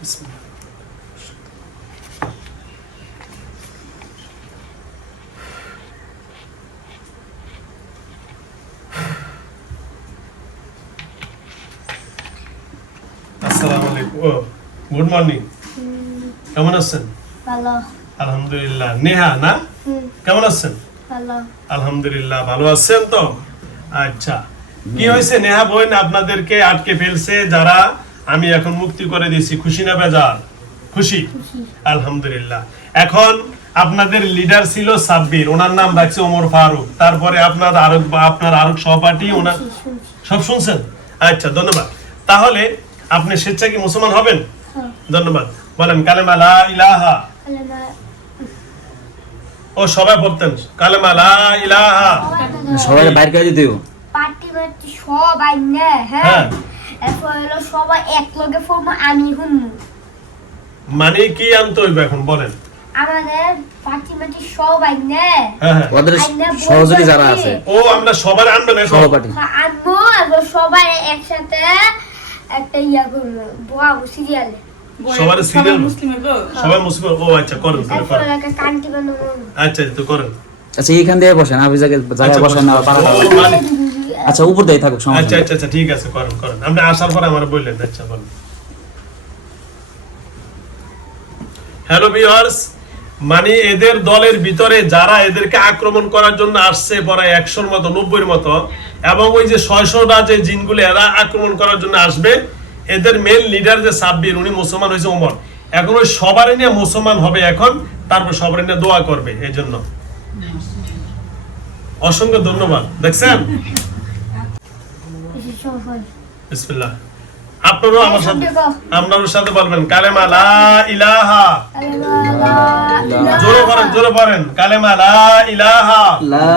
বিসমিল্লাহ। আসসালামু আলাইকুম। ও গুড মর্নিং, কেমন আছেন? ভালো। আলহামদুলিল্লাহ। নেহা না, কেমন আছেন? ভালো। আলহামদুলিল্লাহ, ভালো আছেন তো? আচ্ছা, কি হয়েছে নেহা বোন? আপনাদেরকে আটকে ফেলছে যারা, আমি এখন মুক্তি করে দিয়েছি, খুশি না বেজার? খুশি, আলহামদুলিল্লাহ। এখন আপনাদের লিডার ছিল সাব্বির, ওনার নাম রাখছে ওমর ফারুক। তারপরে আপনার আরেক সহপাঠী, ওনার সব শুনছেন? আচ্ছা, ধন্যবাদ। তাহলে আপনি স্বেচ্ছা কি মুসলমান হবেন? ধন্যবাদ। বলেন কালেমা লা ইলাহা। ও সবাই পড়তেন কালেমা লা ইলাহা। সবাই বাইরে করে দিও। পার্টি পার্টি সবাই না, হ্যাঁ, এখন হলো সবাই এক লগে ফর্ম আমি হুনমু। মানে কি আনতে হইবে এখন বলেন? আমাদের পার্টি পার্টি সবাই না, হ্যাঁ, ওদের সহযোগী যারা আছে, ও আমরা সবার আনবেন এখন? সহপাঠী আনবো, এবং সবাই একসাথে একটা ইয়া করবো, বয়াবো সিরিয়ালে। সবার সিরিয়াল, মুসলিমের গো। সবাই মুসলিম। ও আচ্ছা, করেন তাহলে এরপর করেন। একটা কান্তি বানাবো। আচ্ছা, তো করেন। আচ্ছা এইখান দিয়ে বসেন, আপনি জায়গায় বসেন না, পাড়া ও, মানে- আচ্ছা উপর দিয়ে থাকুক, সমস্যা আচ্ছা নেই। আচ্ছা আচ্ছা, ঠিক আছে, করেন করেন। আপনি আসার পরে আমার বললেন। আচ্ছা বলেন। হ্যালো ভিউয়ার্স, মানে এদের দলের ভিতরে যারা এদেরকে আক্রমণ করার জন্য আসছে প্রায় 100-র মতো, 90-র মতো, এবং ওই যে 600টা যে জিনগুলো এরা আক্রমণ করার জন্য আসবে, এদের মেন লিডার যে সাব্বির, উনি মুসলমান হয়েছে ওমর। এখন ওই সবারই নিয়ে মুসলমান হবে এখন, তারপর সবারই নিয়ে দোয়া করবে। এই জন্য অসংখ্য ধন্যবাদ। দেখছেন? বিসমিল্লাহ। আপনারাও আমার সাথে, আপনার সাথে বলবেন কালেমা লা ইলাহা। জোরে পড়েন, জোরে পড়েন। কালেমা লা ইলাহা লা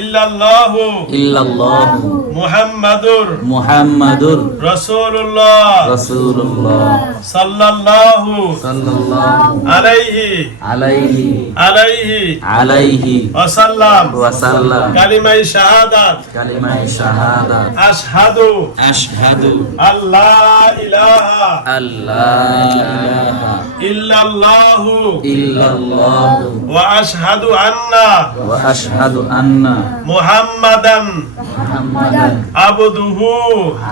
ইল্লাল্লাহু ইল্লাল্লাহু মুহাম্মাদুর মুহাম্মাদুর রাসূলুল্লাহ রাসূলুল্লাহ সাল্লাল্লাহু সাল্লাল্লাহু আলাইহি আলাইহি আলাইহি আলাইহি ওয়াসাল্লাম। ওয়াসাল্লাম। কালিমায়ে শাহাদাত, কালিমায়ে শাহাদাত, আশহাদু আশহাদু আল্লাহ ইলাহা আল্লাহ ইলাহা ইল্লাল্লাহু ইল্লাল্লাহু ওয়া আশহাদু আন্না ওয়া আশহাদু আন্না মুহাম্মাদান মুহাম্মাদান আবদুহু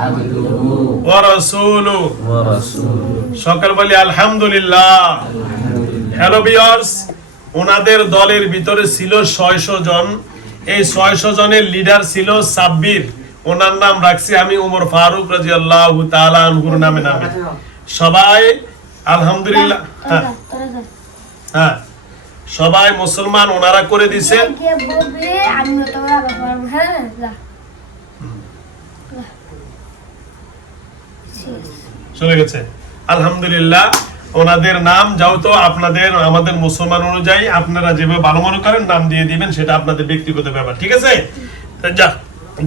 আবদুহু ওয়া রাসূলুহু। ওয়া রাসূলুহু। সকল বলি আলহামদুলিল্লাহ। হ্যালো ভিউয়ার্স, ওনাদের দলের ভিতরে ছিল 600 জন। এই 600 জনের লিডার ছিল সাব্বির, ওনার নাম রাখছি আমি ওমর ফারুক রাদিয়াল্লাহু তাআলা আনহুর নামে। সবাই আলহামদুলিল্লাহ। হ্যাঁ, সবাই মুসলমান ওনারা করে দিয়েছেন। চলে গেছে আলহামদুলিল্লাহ। ওনাদের নাম যাও তো আপনাদের, আমাদের মুসলমান অনুযায়ী আপনারা যেভাবে ভালো মনে করেন নাম দিয়ে দিবেন, সেটা আপনাদের ব্যক্তিগত ব্যাপার, ঠিক আছে?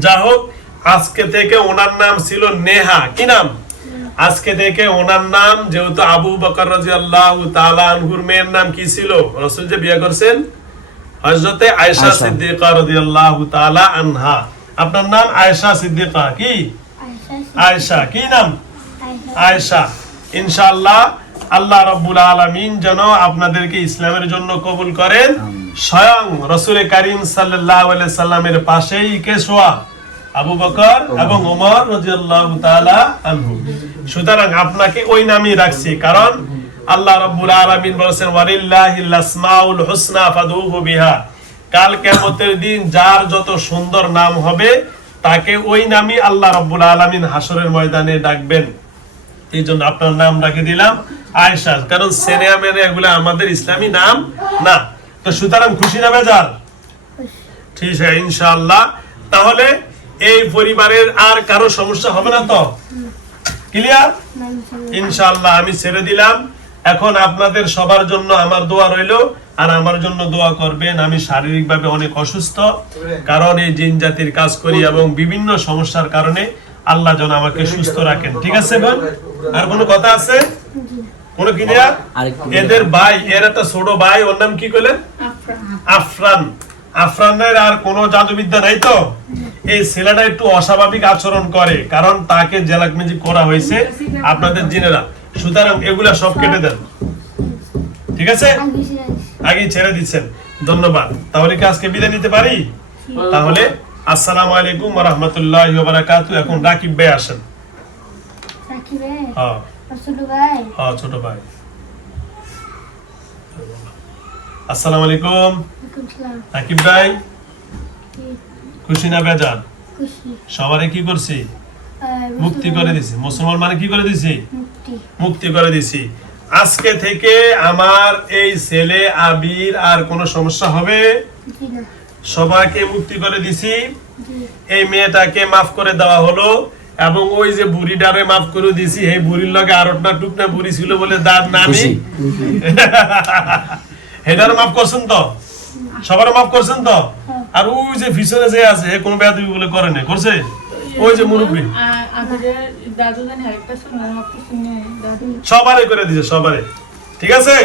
যা হোক, আজকে থেকে ওনার নাম ছিল নেহা। কি নাম? আজকে থেকে ওনার নাম, যেহেতু আবু বকর রাদিয়াল্লাহু তাআলা আনহুর মেয়ের নাম কি ছিল? রাসূল যে বিয়ে করছেন হযরতে আয়েশা সিদ্দিকা রাদিয়াল্লাহু তাআলা আনহা। আপনার নাম আয়েশা সিদ্দিকা। কি আয়েশা? কি নাম? আয়েশা। ইনশাআল্লাহ আল্লাহ রাব্বুল আলামিন যেন আপনাদেরকে ইসলামের জন্য কবুল করেন। স্বয়ং রাসূল কারীম সাল্লাল্লাহু আলাইহি সাল্লামের পাশেই কে শোয়া? আবু বকর এবং ওমর রাদিয়াল্লাহু তাআলা আনহু। সুতরাং আপনাকে ওই নামই রাখছি, কারণ আল্লাহ রাব্বুল আলামিন বলেছেন ওয়ালিল্লাহিল আসমাউল হুসনা ফাদউহু বিহা। কাল কিয়ামতের দিন যার যত সুন্দর নাম হবে তাকে ওই নামই আল্লাহ রাব্বুল আলামিন হাসরের ময়দানে ডাকবেন। এই জন্য আপনার নাম রাখে দিলাম আয়েশা, কারণ সেনিয়া মেনে এগুলো আমাদের ইসলামী নাম না। তো সুতরাং খুশি না বেজার? ঠিক আছে ইনশাআল্লাহ। তাহলে এই পরিবারের আর কারো সমস্যা হবে না তো? ক্লিয়ার? ইনশাআল্লাহ আমি ছেড়ে দিলাম। এখন আপনাদের সবার জন্য আমার দোয়া রইলো, আর আমার জন্য দোয়া করবেন। আমি শারীরিকভাবে অনেক অসুস্থ, কারণ এই জিন জাতির কাজ করি এবং বিভিন্ন সমস্যার কারণে আল্লাহ যেন আমাকে সুস্থ রাখেন। ঠিক আছে বোন? আর কোনো কথা আছে? কোনো ক্লিয়ার? এদের ভাই, এর একটা ছোট ভাই, ওর নাম কি কইলেন? আফরান। আফরানের আর কোনো জাদুবিদ্যা নাই তো? এই ছেলেটা একটু অস্বাভাবিক আচরণ করে, কারণ তাকে জেলাক ম্যাজিক করা হয়েছে আপনাদের জিনেরা। সুতরাং এগুলা সব কেটে দেন, ঠিক আছে? আমি ছিলাম আগে ছেড়ে দিচ্ছেন, ধন্যবাদ। তাহলে কি আজকে বিদায় নিতে পারি? তাহলে আসসালামু আলাইকুম ওয়া রাহমাতুল্লাহি ওয়া বারাকাতুহু। এখন রাকিব ভাই আসেন। সাকিবে হ্যাঁ ছোট ভাই হ্যাঁ, ছোট ভাই। আসসালামু আলাইকুম কুছলাম রাকিব ভাই, কি খুশি না বেজার? খুশি সবারে কি করছি? মুক্তি করে দিছি। মুসলমান মানে কি করে দিছি? মুক্তি মুক্তি করে দিছি। আজকে থেকে আমার এই ছেলে আবির আর কোনো সমস্যা হবে? জি না সবাইকে মুক্তি করে দিছি। জি এই মেয়েটাকে মাফ করে দেওয়া হলো, এবং ওই যে বুড়িটারে মাফ করে দিছি। এই বুড়ির লগে আরটা টুকনা বুড়ি ছিল বলে দাঁত নামি খুশি। হেদারও মাফ করছেন তো? সবার মাফ করছেন তো? আর ওই যে পিছনে যে আছে হে কোনো বেয়াদবি বলে করে না, করছে? ওই যে মুরব্বী দাদু জানি আরেকটা শুনে শুনে দাদু সবারে করে দিছে, সবারে। ঠিক আছে,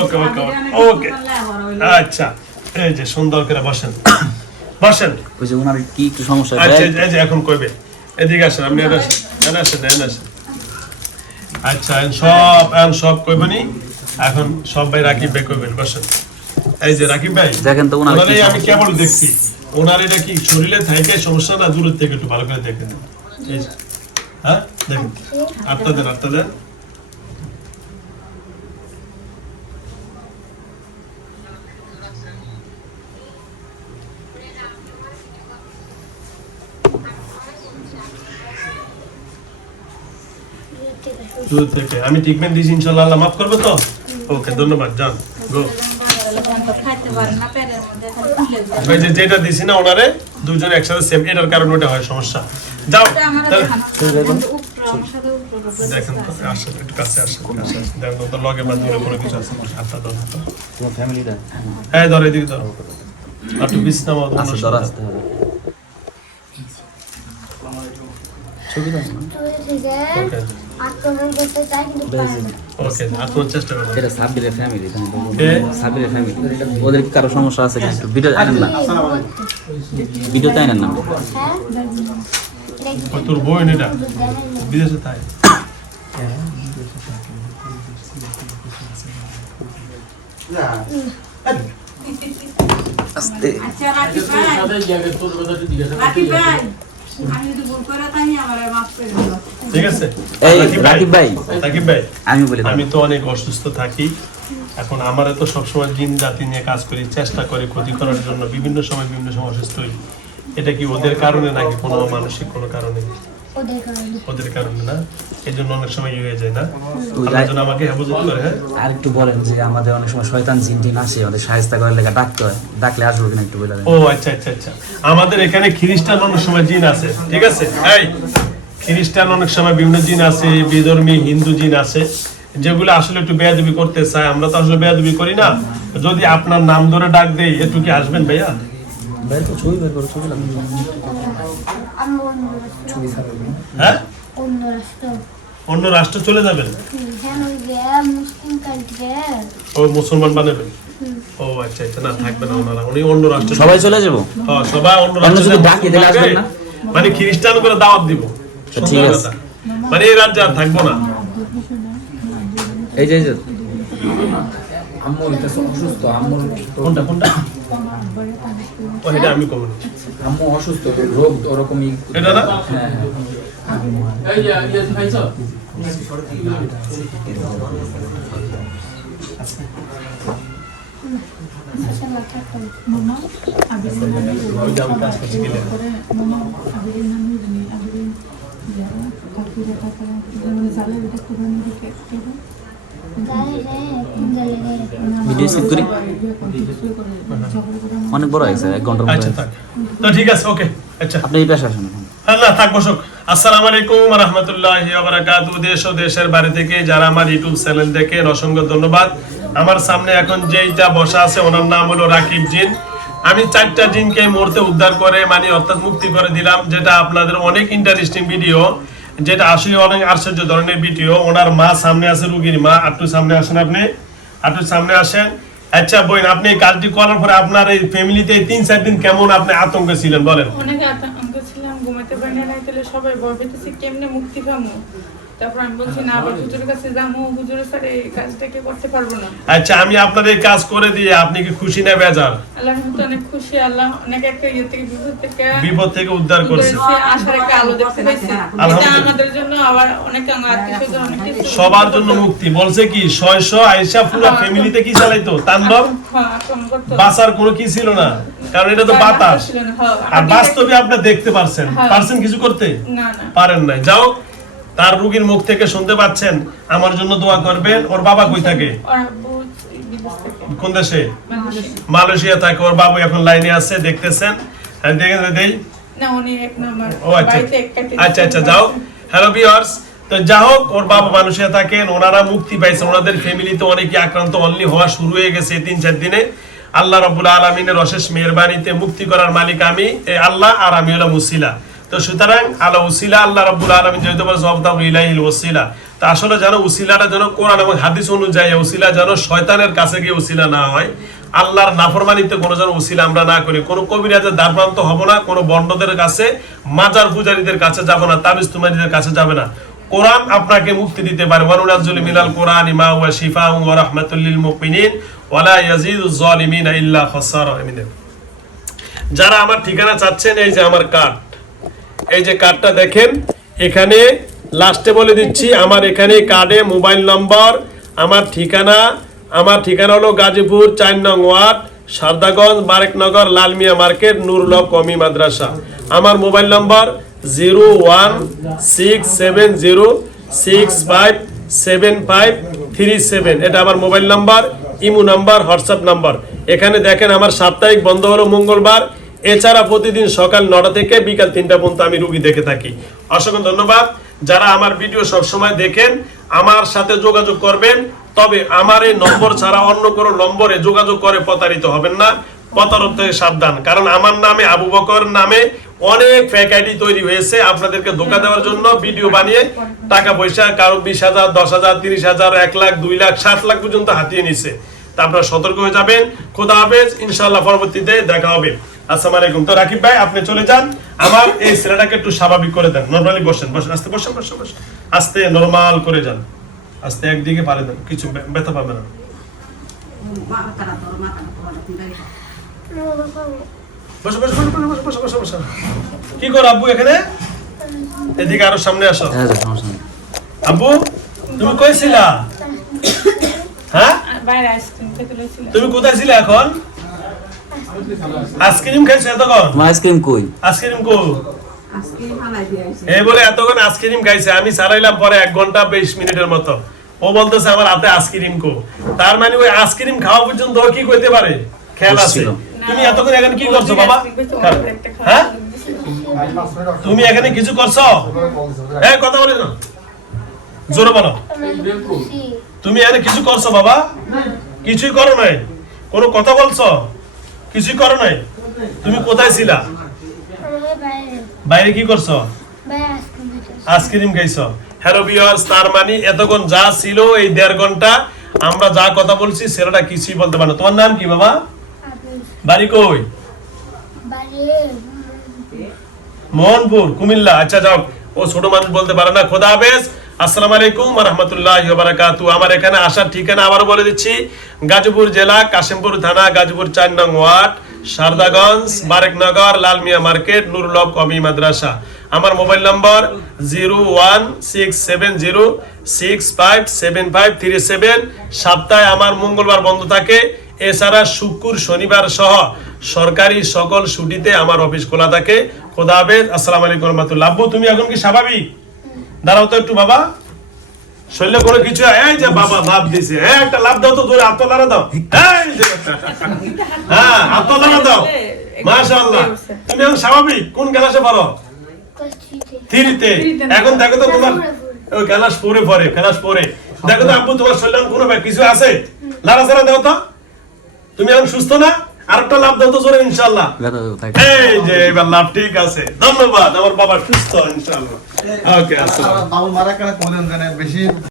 ওকে ওকে ওকে, আচ্ছা। এই যে সুন্দর করে বসেন, বসেন। ওই যে ওনার কি একটু সমস্যা আচ্ছা, এই যে এখন কইবে, এদিকে আসেন, আপনি এখানে আসেন, এখানে আসেন, এখানে আসেন। আচ্ছা, এখন সব কইবেনি। এখন সব ভাই রাকিব ভাই কইবেন, বসেন। এই যে রাকিব ভাই, দেখেন তো ওনার কি ওনারে আমি সমস্যা। কেবল দেখছি, ওনার এটা কি শরীরে থাকে সমস্যা না দূরের থেকে একটু ভালো করে দেখেন। এই যে, হ্যাঁ দেখেন, আটটা দেন, আটটা দেন। দূর থেকে আমি ট্রিটমেন্ট দিয়েছি, ইনশাল্লাহ আল্লাহ মাফ করবে তো? ওকে, ধন্যবাদ, যান গো। খাইতে পারে না পেটের মধ্যে খালি ফুলে যায়। ওই যে যেটা দিছি না ওনারে, দুজন একসাথে সেম, এটার কারণে ওটা হয় সমস্যা। যাও এটা আমার তাহলে দেখানো উপরে আমার সাথে উপরে দেখেন তো, আসেন একটু কাছে, আসেন কাছে আসেন। দেখেন তো লগে বা দূরে কোনো কিছু আছে, হাতটা ধরুন তো। তোমার ফ্যামিলিটা হ্যাঁ ধরে, এদিকে ধরো, আর একটু বিছনা মতো আছে, মানুষ ধরা আসতে হবে। ছবি দাও না। থেকে ওকে আক্রমণ করতে চাই কিন্তু পারে না ওকে, আর তোমার চেষ্টা করো। এটা সাব্বিরের ফ্যামিলি, কে? সাব্বিরের ফ্যামিলি। ওদের কি কারো সমস্যা আছে কিনা একটু ভিডিও আনেন না, ভিডিওতে আনেন না। হ্যাঁ ও তোর বোন এটা বিদেশে তাই? আস্তে আচ্ছা রাকিব ভাই আমি যদি ভুল করে তাই আমার মাফ করে দিও। ঠিক আছে। এই রাকিব ভাই, রাকিব ভাই, আমি বলি আমি তো অনেক অসুস্থ থাকি। এখন আমারে তো সবসময় জিন জাতি নিয়ে কাজ করি, চেষ্টা করি ক্ষতি করার জন্য, বিভিন্ন সময় অসুস্থ হই। এটা কি ওদের কারণে নাকি কোনো মানসিক কোনো কারণে? ওদের কারণে ওদের কারণে না, এই জন্য অনেক সময় হয়ে যায় না। ওই আল্লাহ যেন আমাকে হেফাজত করে। হ্যাঁ আর একটু বলেন যে আমাদের অনেক সময় শয়তান জিন টিন আসে, আমাদের সাহায্য করার লেগে ডাকতে হয়, ডাকলে আসবো কিনা একটু বলে দেন। ও আচ্ছা আচ্ছা আচ্ছা, আমাদের এখানে খ্রিস্টান অনেক সময় জিন আছে, ঠিক আছে? এই খ্রিস্টান অনেক সময় বিভিন্ন জিন আছে, বিধর্মী হিন্দু জিন আছে, যেগুলো আসলে একটু বেয়াদবি করতে চায়। আমরা তো আসলে বেয়াদবি করি না। যদি আপনার নাম ধরে ডাক দেই, একটু কি আসবেন ভাইয়া? বের করো, ছবি বের করো, ছবি লাগবে। আমি অন্য রাষ্ট্র হ্যাঁ, অন্য রাষ্ট্র অন্য রাষ্ট্র চলে যাবেন? হ্যাঁ ওই যে মুসলিম কান্ট্রি ও মুসলমান বানাবেন? ও আচ্ছা আচ্ছা, না থাকবে না ওনারা, উনি অন্য রাষ্ট্র সবাই চলে যাবো। হ্যাঁ, সবাই অন্য অন্য রাষ্ট্রে যদি ডাকি তাহলে আসবেন না? মানে খ্রিস্টান করে দাওয়াত দিব, ঠিক সুন্দর আছে। কথা। মানে এই রাজ্যে আর থাকবো না। এই যে এই যে আম্মু এটা অসুস্থ, আম্মুর কোনটা কোনটা? ও এটা আমি কমন, আম্মু অসুস্থ, রোগ ওরকমই। এটা না? হ্যাঁ এই যে ইয়ে খাইছো ইনশাআল্লাহ থাকবেন মামা আবির নামে ওই যে আমি কাজ করছি গেলে। করে মামা আবির নামে জানি আবির যারা কাকুরে কাকুরে মানে জালে এটা করে নিয়ে কেটে জানি রে কোন জানি রে ভিডিও সেভ করি, অনেক বড় হয়েছে, 1 ঘন্টার মতো আচ্ছা হয়েছে। থাক, তো ঠিক আছে, ওকে আচ্ছা। আপনি এই পেশা আসেন এখন। আল্লাহ থাক বসক। আসসালামু আলাইকুম ওয়া রাহমাতুল্লাহি ওয়া বারাকাতুহু। দেশ ও দেশের বাইরে থেকে যারা আমার ইউটিউব চ্যানেল দেখেন, অসংখ্য ধন্যবাদ। আমার সামনে এখন যেইটা বসা আছে ওনার নাম হলো রাকিব জিন। আমি 4টা জিনকে এই মুহূর্তে উদ্ধার করে মানে অর্থাৎ মুক্তি করে দিলাম, যেটা আপনাদের অনেক ইন্টারেস্টিং ভিডিও, যেটা আসলে অনেক আশ্চর্য ধরনের ভিডিও। ওনার মা সামনে আছে, রুগীর মা। একটু সামনে আসেন, আপনি একটু সামনে আসেন। আচ্ছা বোন, আপনি এই কাজটি করার পরে আপনার এই ফ্যামিলিতে 3-4 দিন কেমন আপনি আতঙ্কে ছিলেন বলেন? অনেক আতঙ্ক ছিলাম, ঘুমাতে পারি না, তাহলে সবাই ভয় পেতেছি কেমনে মুক্তি পাবো। তারপর আমি বলছি না আবার হুজুরের কাছে যাবো, হুজুরের স্যারে এই কাজটাকে করতে পারবো না। আচ্ছা আমি আপনার এই কাজ করে দিয়ে আপনি কি খুশি না বেজার? আল্লাহর রহমতে অনেক খুশি, আল্লাহ অনেক একটা ইয়ে থেকে বিপদ থেকে উদ্ধার করছে। আশার একটা আলো দেখতে পাইছি। এটা আলহামদুলিল্লাহ। আমাদের জন্য আবার অনেক আত্মীয়স্বজন অনেক কিছু সবার জন্য মুক্তি বলছে কি 600 আয়েশা পুরো ফ্যামিলিতে কি চালাইতো তাণ্ডব, আক্রমণ করতো। বাঁচার কোনো কি ছিল না, কারণ এটা তো বাতাস। আর বাস্তবে আপনি দেখতে পারছেন, পারছেন কিছু করতে? না না পারেন নাই। যাও, তার রোগীর মুখ থেকে শুনতে পাচ্ছেন, আমার জন্য দোয়া করবেন। ওর বাবা কই থাকে? ওর আব্বু বিদেশ থেকে, কোন দেশে? বাংলাদেশে। মালয়েশিয়া থাকে। ওর বাবু এখন লাইনে আছে, দেখতেছেন। আর দেখেন দেই। না উনি এক নাম্বার ও আচ্ছা বাড়িতে একটা আচ্ছা আচ্ছা, যাও। হ্যালো ভিউয়ার্স, তো যা হোক, ওর বাবা মানুষিয়া থাকেন, ওনারা মুক্তি পাইছে। ওনাদের ফ্যামিলিতে অনেকে আক্রান্ত অনলি হওয়া শুরু হয়ে গেছে 3-4 দিনে। আল্লাহ রাব্বুল আলামিনের অশেষ মেহেরবানিতে মুক্তি করার মালিক আমি, আল্লাহ, আর আমি হলাম উসিলা। তো সুতরাং আলা উসিলা, আল্লাহ রাব্বুল আলামিন যেহেতু বলে জবদাউ ইলাইহিল ওসিলা, তো আসলে যেন উসিলাটা যেন কোরআন এবং হাদিস অনুযায়ী উসিলা যেন শয়তানের কাছে গিয়ে উসিলা না হয়, আল্লাহর নাফরমানিতে কোনো যেন উসিলা আমরা না করি, কোনো কবিরাজের দ্বারপ্রান্ত হব না, কোনো বন্ডদের কাছে, মাজার পূজারীদের কাছে যাব না, তাবিজ তুমারিদের কাছে যাবে না। কোরআন আপনাকে মুক্তি দিতে পারে। ওয়ানুনাজ্জিলু মিনাল কোরআনি মা হুয়া শিফাউন ওয়া রাহমাতুল লিল মুমিনিন ওয়া লা ইয়াজিদুজ জালিমিনা ইল্লা খাসারা। যারা আমার ঠিকানা চাচ্ছেন, এই যে আমার কার্ড, এই যে কার্ডটা দেখেন, এখানে লাস্টে বলে দিচ্ছি, আমার এখানে কার্ডে মোবাইল নম্বর, আমার ঠিকানা হলো গাজীপুর 4 নং ওয়ার্ড, সারদাগঞ্জ, বারেকনগর, লালমিয়া মার্কেট, নুরুল হক কওমি মাদ্রাসা। আমার মোবাইল নম্বর 01670657537। এটা আমার mobile number, imo number, WhatsApp number. এখানে দেখেন আমার সাপ্তাহিক বন্ধ হলো মঙ্গলবার, এছাড়া প্রতিদিন সকাল 9টা থেকে বিকাল 3টা পর্যন্ত আমি রোগী দেখে থাকি। অসংখ্য ধন্যবাদ। যারা আমার ভিডিও সবসময় দেখেন, আমার সাথে যোগাযোগ করবেন, তবে আমার এই নম্বর ছাড়া অন্য কোনো নম্বরে যোগাযোগ করে প্রতারিত হবেন না। প্রতারক থেকে সাবধান, কারণ আমার নামে, আবু বকর নামে অনেক ফেক আইডি তৈরি হয়েছে আপনাদেরকে ধোঁকা দেওয়ার জন্য, ভিডিও বানিয়ে টাকা পয়সা কারো 20,000, 10,000, 30,000, 1 লাখ, 2 লাখ, 7 লাখ পর্যন্ত হাতিয়ে নিছে। তা আপনারা সতর্ক হয়ে যাবেন। খোদা হাফেজ, ইনশাআল্লাহ পরবর্তীতে দেখা হবে। আসসালামু আলাইকুম। তো রাকিব ভাই, আপনি চলে যান, আমার এই ছেলেটাকে একটু স্বাভাবিক করে দেন। নরমালি বসেন, আস্তে বসেন, আস্তে নরমাল করে যান, আস্তে একদিকে পারে দেন, কিছু ব্যথা পাবে না। বসো। কি করো আব্বু এখানে? এদিকে আরো সামনে আসো। সমস্যা নেই। আব্বু, তুমি কই ছিলা? হ্যাঁ, বাইরে আইসক্রিম খেতে লইছিল। তুমি কোথায় ছিলে এখন? আইসক্রিম খাইছো এতক্ষণ? তোমার আইসক্রিম কই? আইসক্রিম কো? এই বলে এতক্ষণ আইসক্রিম খাইছে, আমি সারাইলাম পরে 1 ঘন্টা 20 মিনিটের মতো। ও বলতেছে আমার হাতে আইসক্রিম কো। তার মানে ওই আইসক্রিম খাওয়া পর্যন্ত ও কি কইতে পারে? খেয়াল আছে। তুমি এতক্ষণ এখানে কি করছো বাবা? হ্যাঁ, তুমি এখানে কিছু করছো? এই কথা বলে না, জোরে বলো। তুমি এখানে কিছু করছো বাবা? কিছুই করো নাই। কোনো কথা বলছো? কিছুই করো নাই। তুমি কোথায় ছিলা? বাইরে কি করছো? আইসক্রিম খাইছো। হ্যালো ভিউয়ার্স, তার মানে এতক্ষণ যা ছিল এই 1.5 ঘন্টা আমরা যা কথা বলছি সেটা কিছুই বলতে পারে না। তোমার নাম কি বাবা? বাড়ি কই? মোহনপুর, কুমিল্লা। আচ্ছা যাও, ও ছোট মানুষ বলতে পারে না। খোদা হাফেজ, আসসালামু আলাইকুম ওয়া রাহমাতুল্লাহি ওয়া বারাকাতুহু। আমার এখানে আসার ঠিকানা আবার বলে দিচ্ছি, গাজীপুর জেলা, কাশিমপুর থানা, গাজীপুর 4 নং ওয়ার্ড, সারদাগঞ্জ, বারেকনগর, লালমিয়া মার্কেট, নুরুল হক কওমি মাদ্রাসা। আমার মোবাইল নম্বর 01670657537। সপ্তাহে আমার মঙ্গলবার বন্ধ থাকে, এছাড়া শুক্র, শনিবার সহ সরকারি সকল ছুটিতে আমার অফিস খোলা থাকে। খোদা হাফেজ, আসসালামু আলাইকুম ওয়া রাহমাতুল্লাহ। আব্বু, তুমি এখন কি স্বাভাবিক? দাঁড়াও তো একটু বাবা, শরীরে কোনো কিছু, এই যে বাবা লাভ দিছে, হ্যাঁ একটা লাভ দাও তো, ধরে হাত লাড়া দাও, এই যে হ্যাঁ হাত লাড়া দাও। মাশাআল্লাহ, তুমি এখন স্বাভাবিক। কোন ক্লাসে পড়ো? 3-তে। এখন দেখো তো তোমার ওই ক্লাস 4-এ পড়ে, ক্লাস 4-এ। দেখো তো আব্বু, তোমার শরীরে কোনো কিছু আছে? লাড়াচাড়া দাও তো। তুমি এখন সুস্থ না? আরেকটা লাভ দাও তো জোরে, ইনশাআল্লাহ। এই যে এবার লাভ ঠিক আছে। ধন্যবাদ, আমার বাবা সুস্থ ইনশাআল্লাহ। ওকে, আসসালাম।